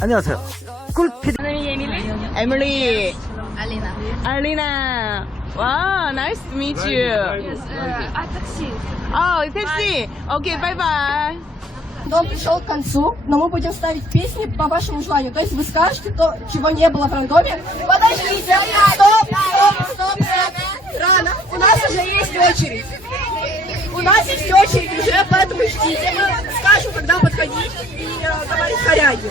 안녕하세요. 꿀피디. Emily. Alina. Alina. Wow, nice to meet you. А такси? Oh, taxi. Okay, bye bye. Дом пришел к концу, но мы будем ставить песни по вашему желанию. То есть вы скажете то, чего не было в рандоме. Подождите! Стоп, стоп, стоп, стоп. Рано. У нас уже есть очередь. У нас есть очередь уже, поэтому ждите. Мы скажем, когда подходить и э, говорить коряги.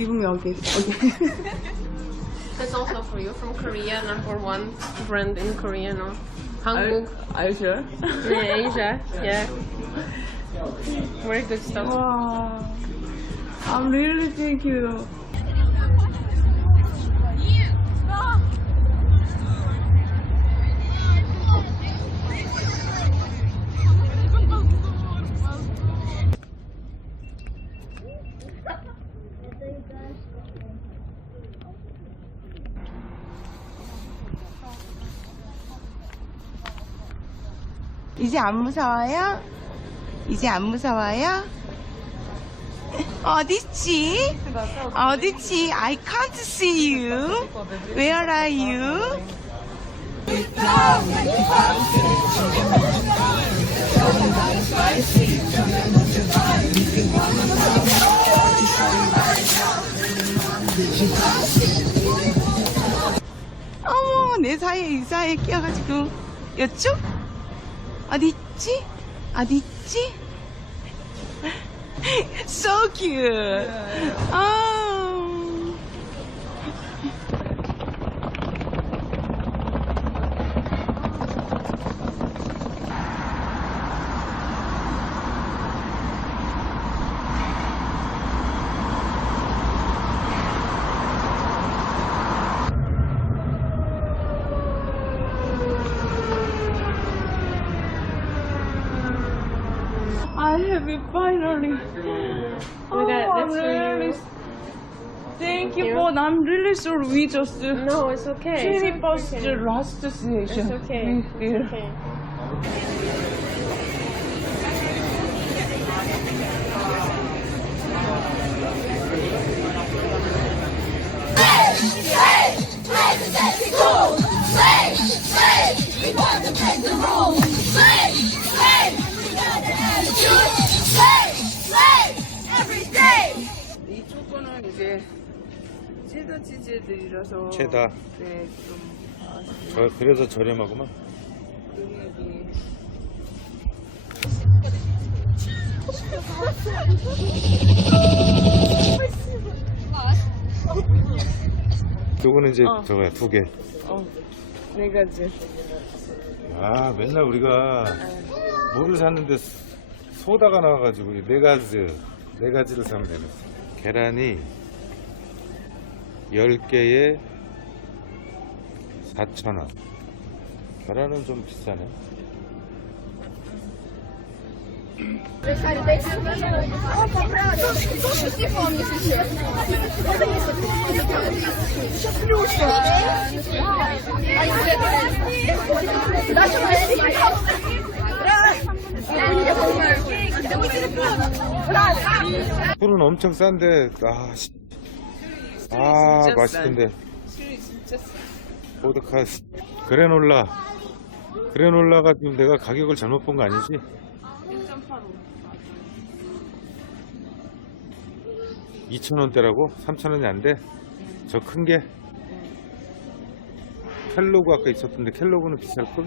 Give me all okay. Okay. That's also for you from Korea, number one brand in Korea, no? Are, Hankook, are you sure? yeah, Asia, yeah. Very good stuff. Wow. I'm really thank you. 이제 안 무서워요? 이제 안 무서워요? 어딨지? 어딨지? I can't see you. Where are you? 어머, 내 사이에 이 사이에 끼어가지고. 이쪽? 어디 있지? 어디 있지? so cute. 아. I have it finally. Oh, that, that's really, Thank, Thank you, Bon. I'm really sorry we just. Uh, no, it's okay. Really past the last station. It's okay. It's okay. Hey! Hey! Hey! Hey! Hey! Hey! Hey! Hey! Hey! Hey! Hey! Hey! Hey! Hey! Hey! Hey! Hey! Hey! Hey! 체다 치즈들이라서 체다. 네, 좀 저, 그래서 저렴하구만. 금액이 요거는 이제 어. 저거야, 두 개. 어, 네 가지. 아, 맨날 우리가 뭐를 샀는데 소다가 나와가지고 이 네 가지, 네 가지를 사면 되는. 계란이 10개에 4,000원. 계란은 좀 비싸네. 술은 엄청 싼데, 아, 씨. 아, 진짜 맛있던데. 술이 진짜 싸. 보드카, 그래놀라. 그래놀라가 지금 내가 가격을 잘못 본 거 아니지? 1.85. 2,000원대라고? 3,000원이 안 돼? 저 큰 게? 켈로그 아까 있었던데 켈로그는 비쌀걸?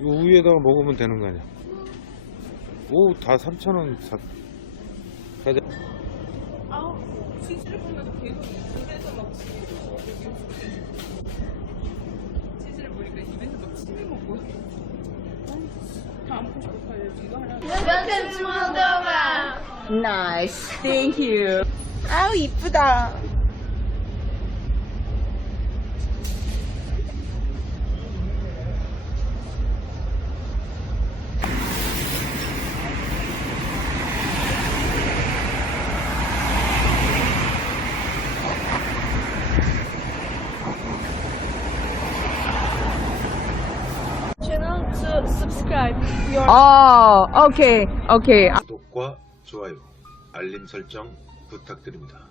이거 우유에다가 먹으면 되는 거 아니야? 오, 다 3,000원 사, 가자. 치즈를 보면서 계속 입에서 막. 치즈를 보니까 입에서 막 침이 먹고. 다음 거 싶어요. 이거 하나. Welcome to Moldova! Nice. Thank you. 아우 이쁘다. Channel to subscribe your 어, 오케이, 오케이. 구독과 좋아요, 알림 설정 부탁드립니다.